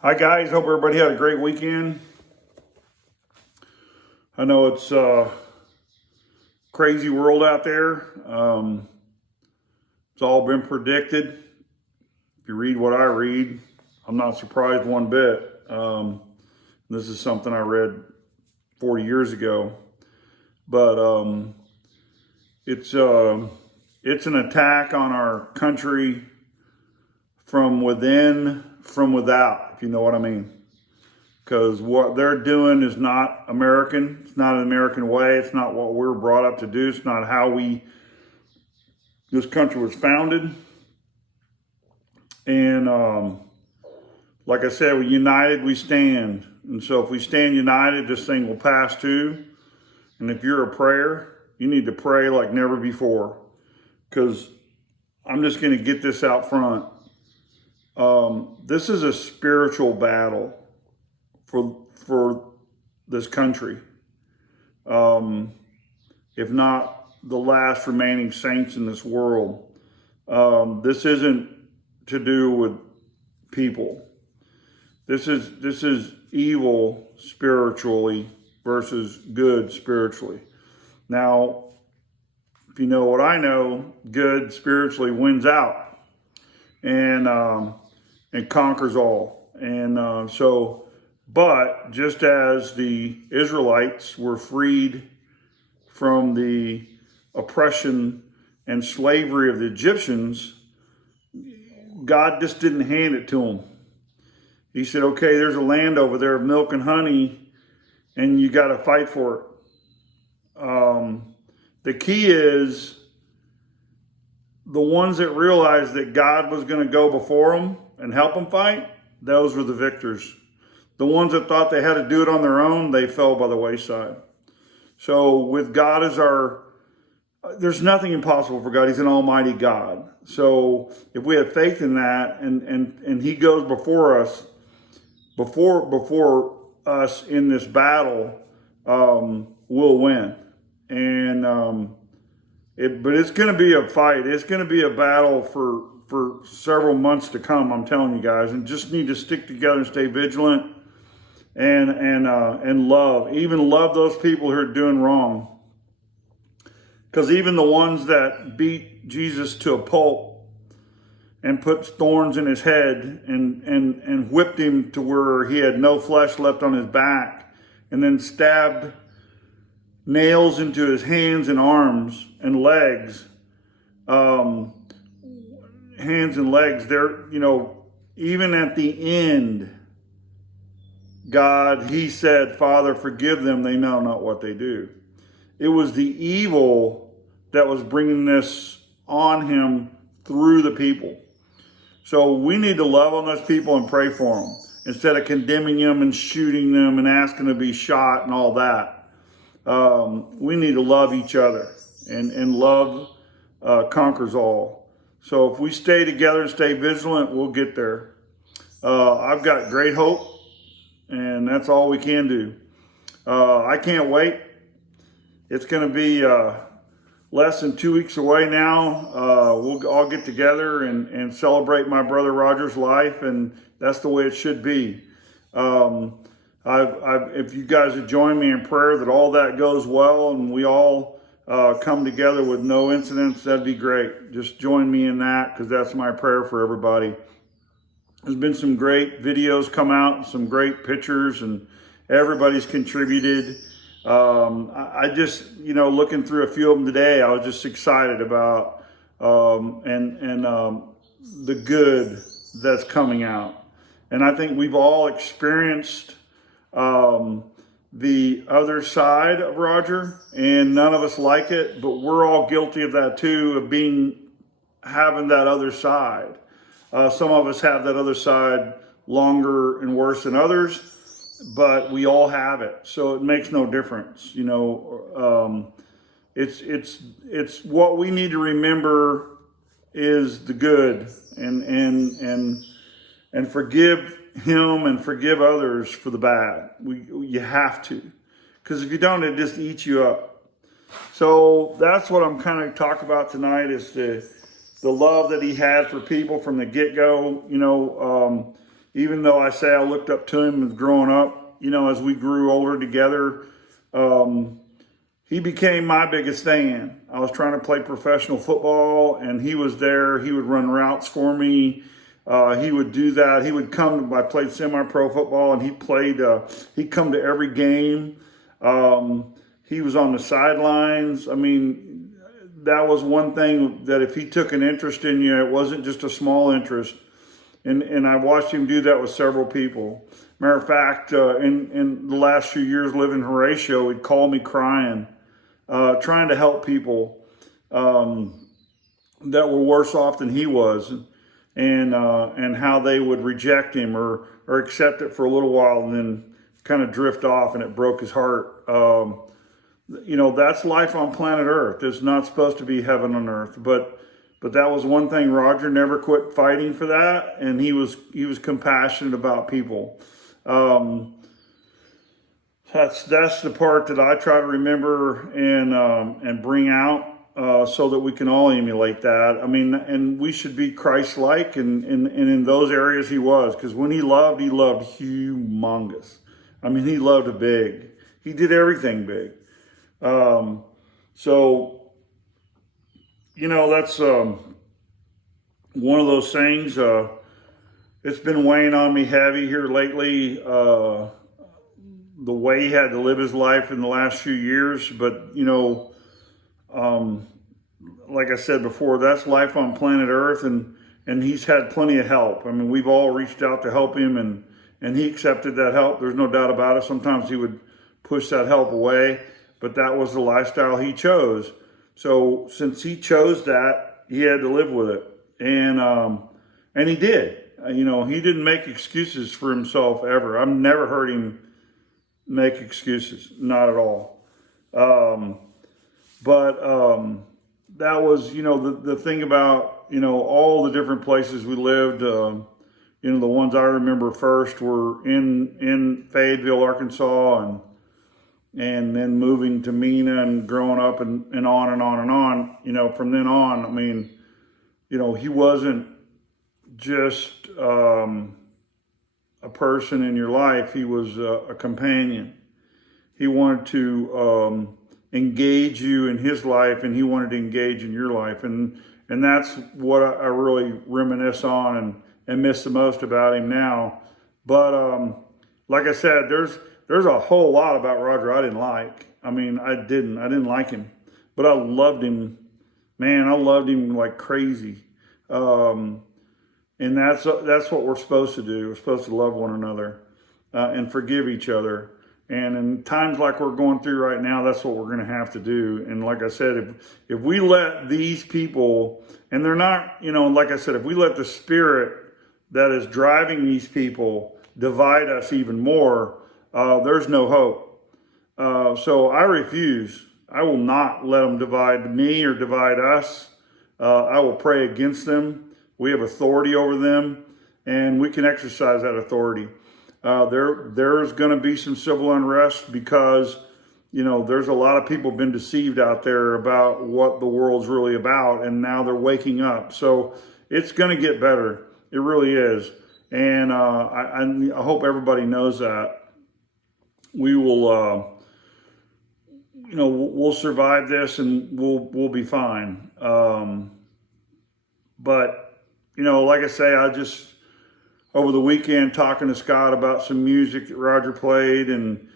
Hi guys, hope everybody had a great weekend. I know it's a crazy world out there. It's all been predicted. If you read what I read, I'm not surprised one bit. This is something I read 40 years ago, but it's an attack on our country from within, from without, if you know what I mean. Because what they're doing is not American. It's not an American way. It's not what we're brought up to do. It's not how this country was founded. And like I said, we're united, we stand. And so if we stand united, this thing will pass too. And if you're a prayer, you need to pray like never before. Because I'm just going to get this out front. This is a spiritual battle for this country. If not the last remaining saints in this world. This isn't to do with people. This is evil spiritually versus good spiritually. Now, if you know what I know, good spiritually wins out and conquers all. And but just as the Israelites were freed from the oppression and slavery of the Egyptians, God just didn't hand it to them. He said, okay, there's a land over there of milk and honey, and you got to fight for it. The key is the ones that realized that God was going to go before them and help them fight, those were the victors. The ones that thought they had to do it on their own, they fell by the wayside. So with God as there's nothing impossible for God. He's an almighty God. So if we have faith in that and he goes before us, before us in this battle, we'll win. And but it's going to be a fight. It's going to be a battle for several months to come, I'm telling you guys. And just need to stick together and stay vigilant. And love, even love those people who are doing wrong. Because even the ones that beat Jesus to a pulp and put thorns in his head and whipped him to where he had no flesh left on his back, and then stabbed nails into his hands and arms and legs, they're, even at the end, God, he said, Father, forgive them. They know not what they do. It was the evil that was bringing this on him through the people. So we need to love on those people and pray for them instead of condemning them and shooting them and asking to be shot and all that. We need to love each other, and love conquers all. So if we stay together and stay vigilant, we'll get there. I've got great hope. And that's all we can do. I can't wait. It's going to be less than 2 weeks away now. We'll all get together and celebrate my brother Roger's life, and that's the way it should be. If you guys would join me in prayer that all that goes well and we all come together with no incidents, that'd be great. Just join me in that, because that's my prayer for everybody. There's been some great videos come out, some great pictures, and everybody's contributed. I just, looking through a few of them today, I was just excited about the good that's coming out. And I think we've all experienced the other side of Roger, and none of us like it, but we're all guilty of that too, of having that other side. Some of us have that other side longer and worse than others, but we all have it. So it makes no difference. It's what we need to remember is the good, and forgive him and forgive others for the bad. You have to, because if you don't, it just eats you up. So that's what I'm kind of talking about tonight, is the love that he had for people from the get-go. even though I say I looked up to him as growing up, as we grew older together, he became my biggest fan. I was trying to play professional football, and he was there. He would run routes for me. He would do that. He would come. I played semi-pro football, and he'd come to every game. He was on the sidelines. I mean, that was one thing that if he took an interest in you, it wasn't just a small interest. And I watched him do that with several people. Matter of fact, in the last few years living in Horatio, he'd call me crying, trying to help people that were worse off than he was, and how they would reject him or accept it for a little while and then kind of drift off, and it broke his heart. That's life on planet Earth. It's not supposed to be heaven on earth, but that was one thing. Roger never quit fighting for that, and he was compassionate about people. That's the part that I try to remember and bring out so that we can all emulate that. I mean, and we should be Christ-like, and in those areas he was, because when he loved humongous. I mean, he loved it big. He did everything big. That's one of those things. It's been weighing on me heavy here lately, the way he had to live his life in the last few years. But, like I said before, that's life on planet Earth, and he's had plenty of help. I mean, we've all reached out to help him, and he accepted that help. There's no doubt about it. Sometimes he would push that help away, but that was the lifestyle he chose. So since he chose that, he had to live with it, and he did. He didn't make excuses for himself ever. I've never heard him make excuses, not at all. That was, the thing about, all the different places we lived. The ones I remember first were in Fayetteville, Arkansas, and then moving to Mena and growing up and on and on and on. From then on, I mean, he wasn't just a person in your life. He was a companion. He wanted to engage you in his life, and he wanted to engage in your life. And that's what I really reminisce on and miss the most about him now. But like I said, there's a whole lot about Roger I didn't like. I mean, I didn't like him, but I loved him. Man, I loved him like crazy. And that's what we're supposed to do. We're supposed to love one another and forgive each other. And in times like we're going through right now, that's what we're going to have to do. And like I said, if we let these people, and they're not, like I said, if we let the spirit that is driving these people divide us even more, there's no hope. So I refuse. I will not let them divide me or divide us. I will pray against them. We have authority over them, and we can exercise that authority. There's going to be some civil unrest because, there's a lot of people been deceived out there about what the world's really about, and now they're waking up. So it's going to get better. It really is. And I hope everybody knows that. We will, we'll survive this, and we'll be fine. But like I say, I just, over the weekend, talking to Scott about some music that Roger played, and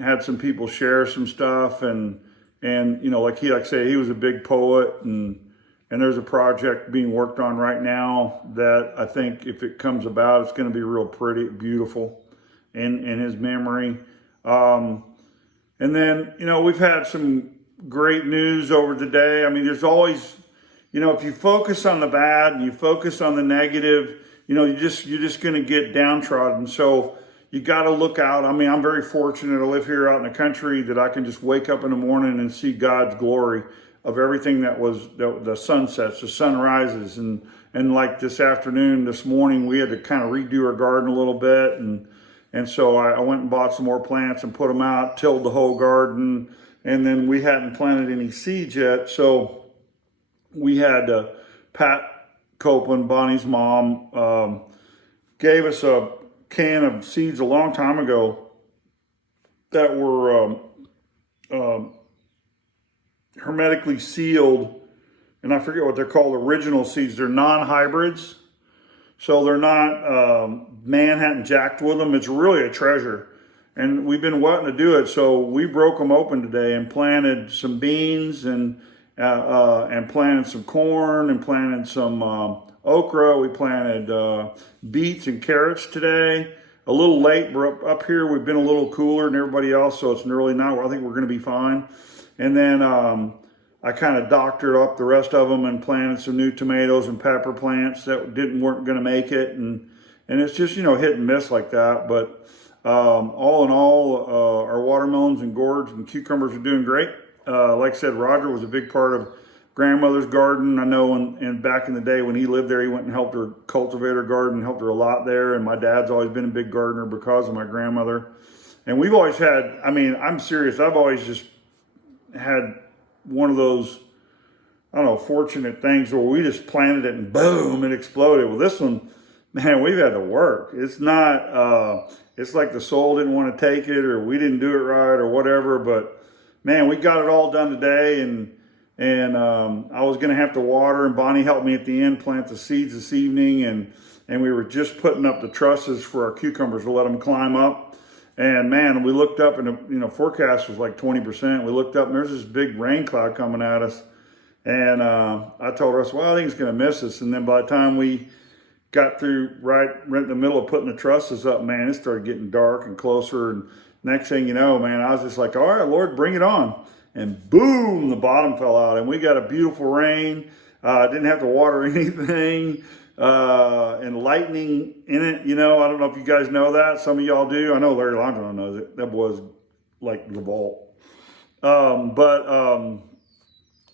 had some people share some stuff, and like I say, he was a big poet, and there's a project being worked on right now that I think if it comes about, it's going to be real pretty, beautiful in his memory. And then, we've had some great news over the day. I mean, there's always, if you focus on the bad and you focus on the negative, you're just going to get downtrodden. So you got to look out. I mean, I'm very fortunate to live here out in the country that I can just wake up in the morning and see God's glory of everything the sunsets, the sunrises, and like this morning, we had to kind of redo our garden a little bit, and so I went and bought some more plants and put them out, tilled the whole garden, and then we hadn't planted any seeds yet, so we had Pat Copeland, Bonnie's mom, gave us a can of seeds a long time ago that were hermetically sealed, and I forget what they're called, original seeds. They're non-hybrids, so they're not Manhattan jacked with them. It's really a treasure, and we've been wanting to do it, so we broke them open today and planted some beans and planted some corn and planted some okra. We planted beets and carrots today. A little late. We're up here. We've been a little cooler than everybody else, so it's early now. I think we're going to be fine. And then I kind of doctored up the rest of them and planted some new tomatoes and pepper plants that weren't going to make it. And it's just, hit and miss like that. But all in all, our watermelons and gourds and cucumbers are doing great. Like I said, Roger was a big part of grandmother's garden. I know and back in the day when he lived there, he went and helped her cultivate her garden, helped her a lot there. And my dad's always been a big gardener because of my grandmother. And we've always had, I'm serious, I've always just had one of those, fortunate things where we just planted it and boom, it exploded. Well, this one, man, we've had to work. It's not, it's like the soil didn't want to take it or we didn't do it right or whatever. But man, we got it all done today, and I was going to have to water, and Bonnie helped me at the end plant the seeds this evening, and we were just putting up the trusses for our cucumbers to let them climb up. And man, we looked up, and the forecast was like 20%. We looked up, and there's this big rain cloud coming at us. And I told Russ, well, I think it's going to miss us. And then by the time we got through right in the middle of putting the trusses up, man, it started getting dark and closer. And next thing you know, man, I was just like, all right, Lord, bring it on. And boom, the bottom fell out, and we got a beautiful rain. Didn't have to water anything, and lightning in it. I don't know if you guys know that. Some of y'all do. I know Larry Longdon knows it. That was like the vault.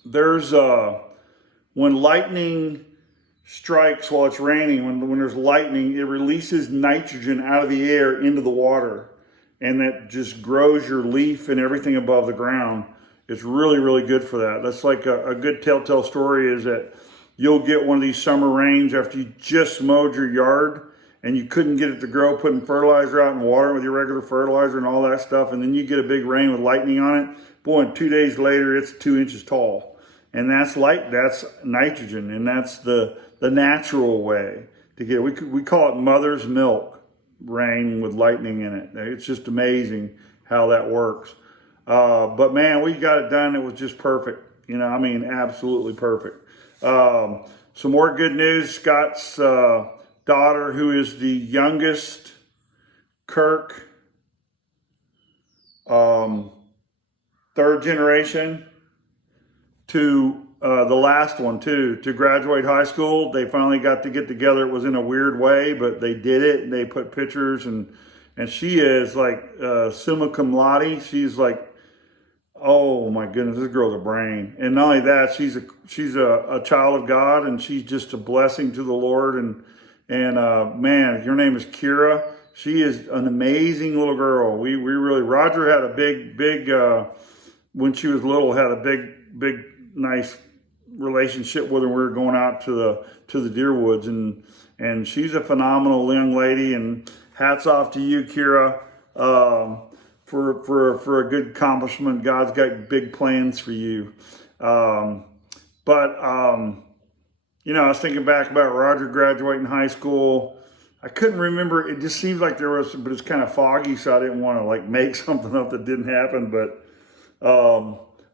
There's when lightning strikes while it's raining, when there's lightning, it releases nitrogen out of the air into the water, and that just grows your leaf and everything above the ground. It's really, really good for that. That's like a good telltale story is that you'll get one of these summer rains after you just mowed your yard and you couldn't get it to grow, putting fertilizer out and water with your regular fertilizer and all that stuff. And then you get a big rain with lightning on it. Boy, and 2 days later, it's 2 inches tall. And that's nitrogen. And that's the natural way to get it. We call it mother's milk rain with lightning in it. It's just amazing how that works. But man, we got it done. It was just perfect. Absolutely perfect. Some more good news. Scott's daughter, who is the youngest Kirk, third generation to the last one too, to graduate high school. They finally got to get together. It was in a weird way, but they did it, and they put pictures, and she is like summa cum laude. She's like, oh my goodness, this girl's a brain. And not only that, she's a child of God, and she's just a blessing to the Lord. And man, your name is Kira. She is an amazing little girl. We really, Roger had a big when she was little, had a big nice relationship with her. We were going out to the deer woods, and she's a phenomenal young lady. And hats off to you, Kira. For a good accomplishment. God's got big plans for you. I was thinking back about Roger graduating high school. I couldn't remember. It just seems like there was, but it's kind of foggy, so I didn't want to make something up that didn't happen. But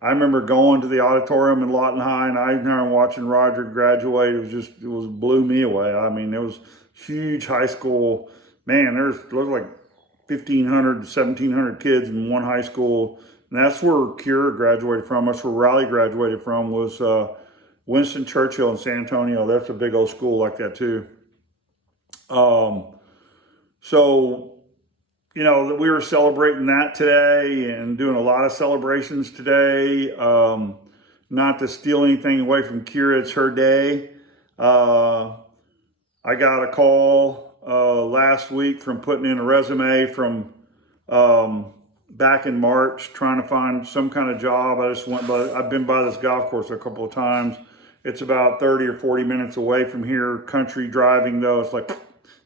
I remember going to the auditorium in Lawton High, and I remember watching Roger graduate. It blew me away. It was huge high school. Man, there was like 1,500 to 1,700 kids in one high school. And that's where Kira graduated from. That's where Riley graduated from, was Winston Churchill in San Antonio. That's a big old school like that too. We were celebrating that today and doing a lot of celebrations today. Not to steal anything away from Kira, it's her day. I got a call last week from putting in a resume from back in March, trying to find some kind of job. I've been by this golf course a couple of times. It's about 30 or 40 minutes away from here, country driving though. It's like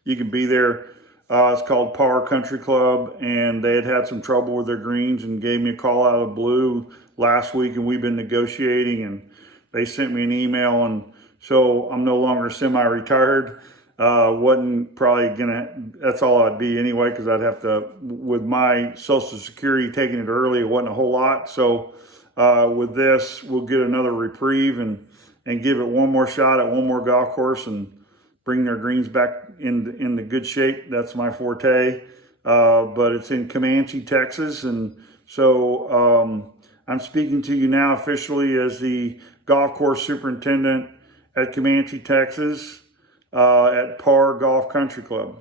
you can be there. It's called Power Country Club, and they had some trouble with their greens and gave me a call out of the blue last week, and we've been negotiating, and they sent me an email, and so I'm no longer semi-retired. Wasn't probably gonna, that's all I'd be anyway, because I'd have to, with my Social Security taking it early, it wasn't a whole lot. So with this, we'll get another reprieve and give it one more shot at one more golf course and bring their greens back into good shape. That's my forte. But it's in Comanche, Texas. And so I'm speaking to you now officially as the golf course superintendent at Comanche, Texas, at Par Golf Country Club.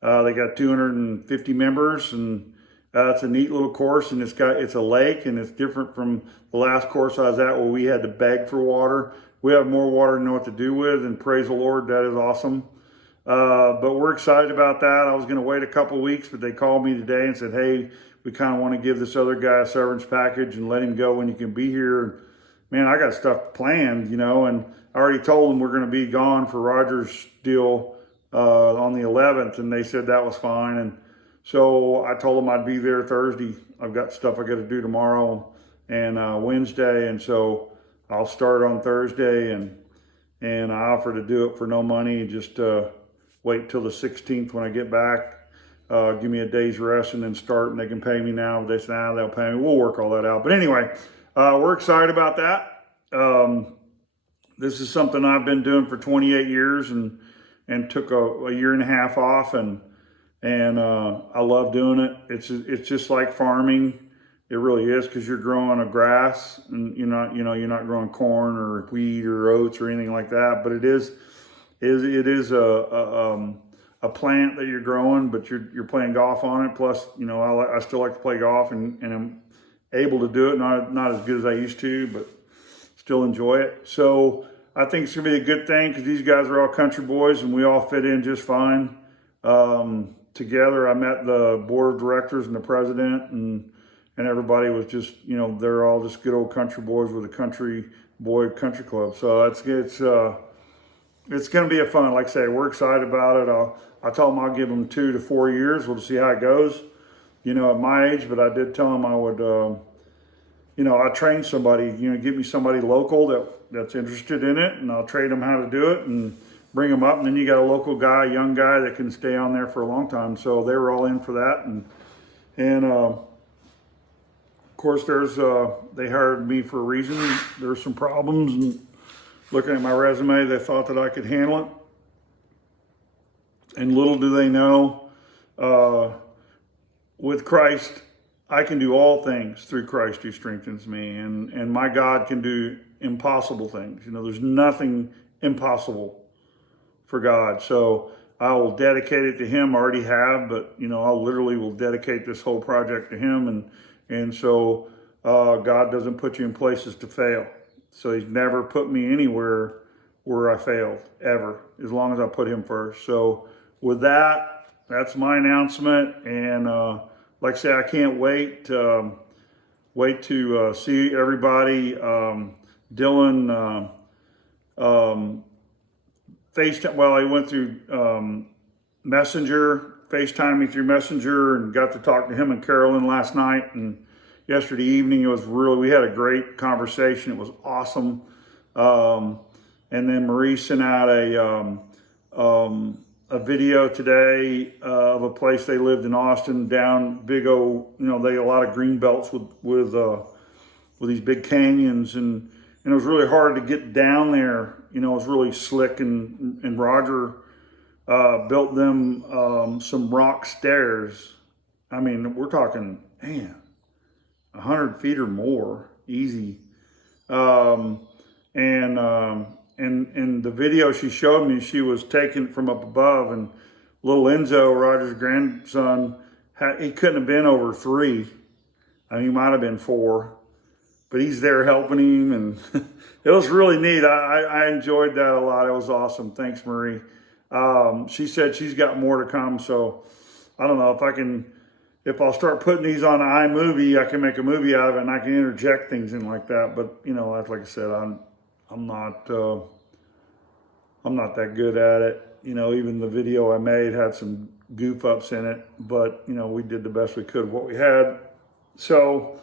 They got 250 members, and it's a neat little course, and it's a lake, and it's different from the last course I was at where we had to beg for water. We have more water to know what to do with, and praise the Lord, that is awesome. But we're excited about that. I was going to wait a couple of weeks, but they called me today and said, hey, we kind of want to give this other guy a severance package and let him go when you can be here. Man, I got stuff planned, and I already told them we're going to be gone for Roger's deal on the 11th, and they said that was fine. And so I told them I'd be there Thursday. I've got stuff I got to do tomorrow and Wednesday, and so I'll start on Thursday, and I offer to do it for no money. Just wait till the 16th when I get back. Give me a day's rest and then start, and they can pay me now. If they say, they'll pay me. We'll work all that out. But anyway, we're excited about that. This is something I've been doing for 28 years and took a year and a half off, and I love doing it. It's just like farming. It really is, because you're growing a grass, and you're not growing corn or wheat or oats or anything like that. But it is a plant that you're growing, but you're playing golf on it. Plus, I still like to play golf, and I'm able to do it. Not as good as I used to, but still enjoy it. So I think it's gonna be a good thing, because these guys are all country boys, and we all fit in just fine together. I met the board of directors and the president, and everybody was just, they're all just good old country boys with a country country club. So it's going to be a fun. Like I say, we're excited about it. I told them I'll give them 2 to 4 years. We'll see how it goes, at my age. But I did tell them I would, I'll train somebody, give me somebody local that's interested in it, and I'll train them how to do it and bring them up. And then you got a local guy, a young guy that can stay on there for a long time. So they were all in for that. And of course, they hired me for a reason. There's some problems, and looking at my resume, they thought that I could handle it. And little do they know, with Christ, I can do all things through Christ who strengthens me. And my God can do impossible things. There's nothing impossible for God. So I will dedicate it to him. I already have, but I literally will dedicate this whole project to him. And so God doesn't put you in places to fail. So he's never put me anywhere where I failed, ever, as long as I put him first. So with that, that's my announcement. And like I say, I can't wait to see everybody. Dylan FaceTime. Well, I went through Messenger, FaceTime me through Messenger, and got to talk to him and Carolyn last night and yesterday evening. It was we had a great conversation. It was awesome. And then Marie sent out a video today of a place they lived in Austin, down big old, they a lot of green belts with these big canyons, and it was really hard to get down there. It was really slick, and Roger built them some rock stairs. I mean, we're talking, man, 100 feet or more, easy. And the video she showed me, she was taken from up above, and little Enzo, Roger's grandson, he couldn't have been over 3. I mean, he might have been 4, but he's there helping him, and it was really neat. I enjoyed that a lot. It was awesome. Thanks, Marie. She said she's got more to come, so I don't know if I'll start putting these on iMovie, I can make a movie out of it, and I can interject things in like that. But like I said, I'm not that good at it. even the video I made had some goof ups in it, but we did the best we could with what we had. So,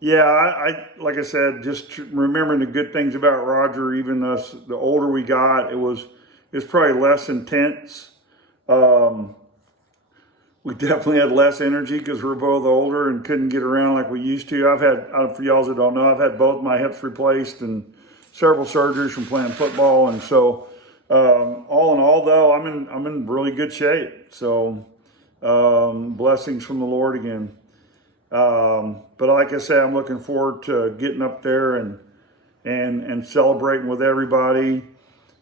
yeah, I like I said, just remembering the good things about Roger. Even us, the older we got, it was probably less intense. We definitely had less energy because we're both older and couldn't get around like we used to. I've had, for y'all that don't know, I've had both my hips replaced and several surgeries from playing football, and so all in all, though, I'm in really good shape. So blessings from the Lord again. But like I said, I'm looking forward to getting up there and celebrating with everybody.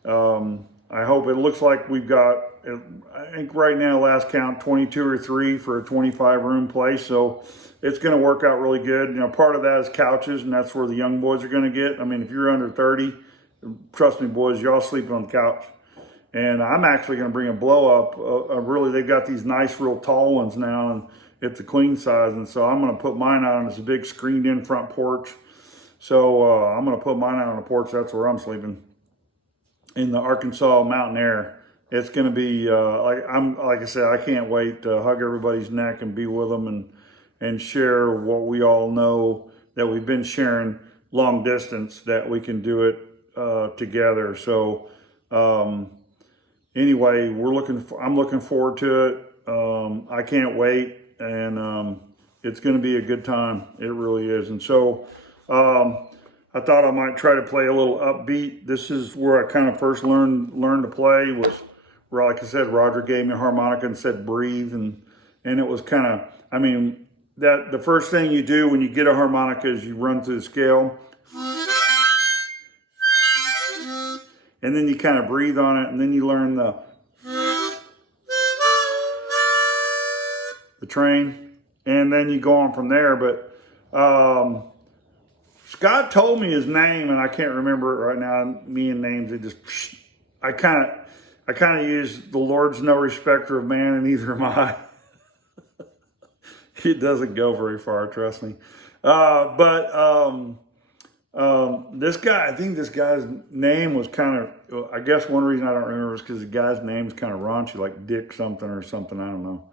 I hope it looks like we've got, I think right now, last count, 22 or 3 for a 25 room place. So it's going to work out really good. Part of that is couches, and that's where the young boys are going to get. I mean, if you're under 30, trust me, boys, y'all sleeping on the couch. And I'm actually going to bring a blow up. Really, they've got these nice, real tall ones now, and it's a queen size. And so I'm going to put mine out on this big screened in front porch. So I'm going to put mine out on the porch. That's where I'm sleeping, in the Arkansas mountain air. It's going to be like I said, I can't wait to hug everybody's neck and be with them and share what we all know that we've been sharing long distance, that we can do it together. So anyway, I'm looking forward to it. I can't wait, and it's going to be a good time. It really is. And so I thought I might try to play a little upbeat. This is where I kind of first learned to play, was where, like I said, Roger gave me a harmonica and said breathe, and it was kind of, that the first thing you do when you get a harmonica is you run through the scale, and then you kind of breathe on it, and then you learn the train, and then you go on from there. But Scott told me his name, and I can't remember it right now. Me and names, I kind of use the Lord's no respecter of man, and neither am I. It doesn't go very far, trust me. This guy, I think this guy's name was kind of, I guess one reason I don't remember is because the guy's name is kind of raunchy, like Dick something or something, I don't know.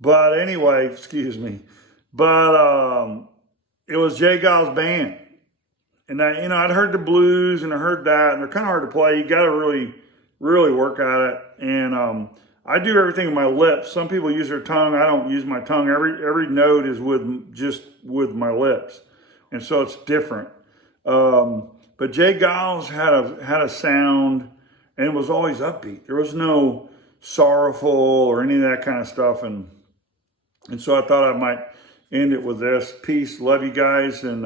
But anyway, excuse me. But it was Jay Giles' band. And I'd heard the blues and I heard that, and they're kind of hard to play. You got to really, really work at it. And I do everything with my lips. Some people use their tongue. I don't use my tongue. Every note is with my lips, and so it's different. But Jay Giles had a sound, and it was always upbeat. There was no sorrowful or any of that kind of stuff. And so I thought I might end it with this. Peace. Love you guys. And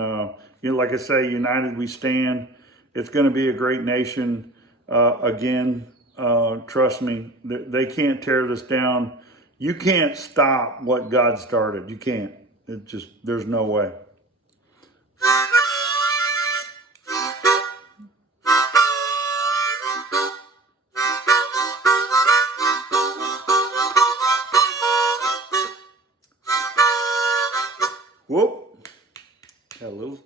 like I say, united we stand. It's going to be a great nation again. Trust me, they can't tear this down. You can't stop what God started. You can't. There's no way. Whoop.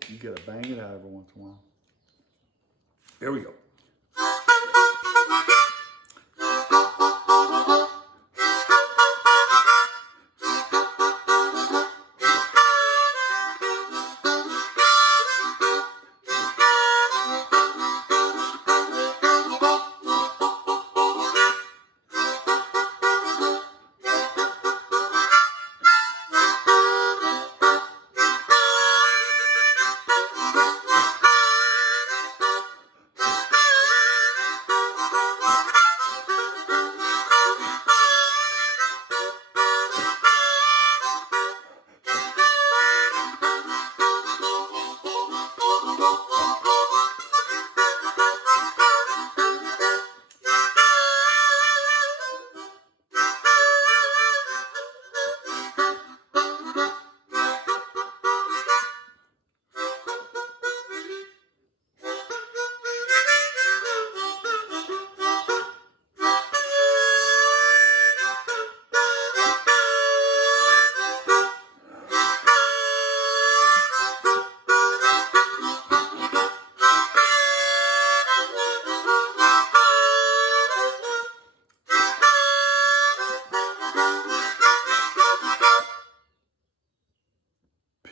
You gotta bang it out every once in a while. There we go.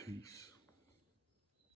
peace.